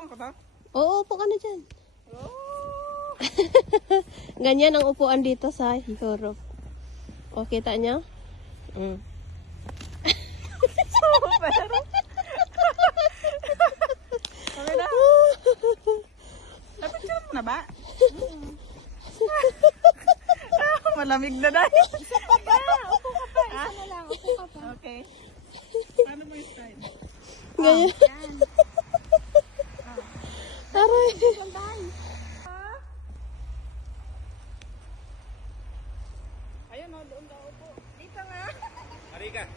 Upuan ko ta? Oo, upo ka na dyan. Oh. Ganyan ang upuan dito sa Europe. O, kita nyo? Super. Okay na? Napicture mo na ba? Malamig na dahil. Upo ka pa. Isa na lang. Upo ka pa. Okay. Paano mo yung style? Ganyan. Yan. Aray. Gandaan. Ayun o, doon daw upo. Dito nga. Marika.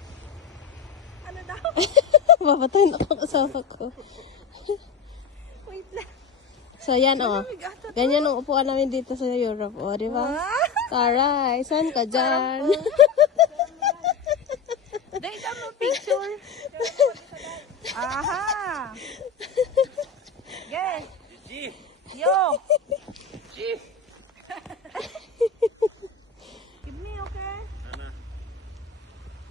Ano daw? Papatayin ako ang asawa ko. Wait lang. So, yan o. Ganyan ang upuan namin dito sa Europe. O, di ba? Aray, saan ka dyan? Dahil ka mo picture. Aha! Yes! G. Yo! G. Give me, okay? Ano?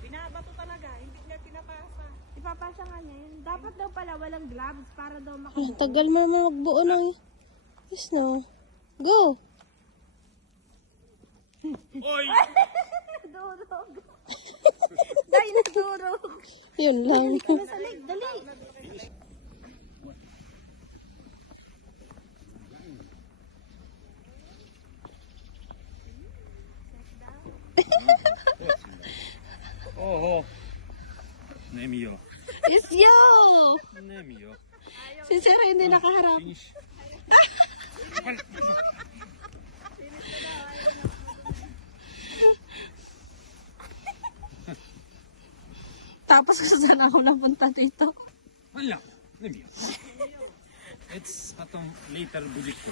Binabato talaga, hindi niya pinapasa. Ipapasa nga niya yun. Dapat daw pala walang gloves para daw Ang makabuo. tagal mo naman magbuo ng... Yes, no. Go! Oy! Durog. Dahil nadurog. Yun lang. Ano sa leg? Dali. Oho. Nemiyo. Is yo! Nemiyo. Si Sir hindi nakaharap. Finish. Tapos kung saan ako napunta dito. Wala. Nemiyo. It's atom later bulik ko.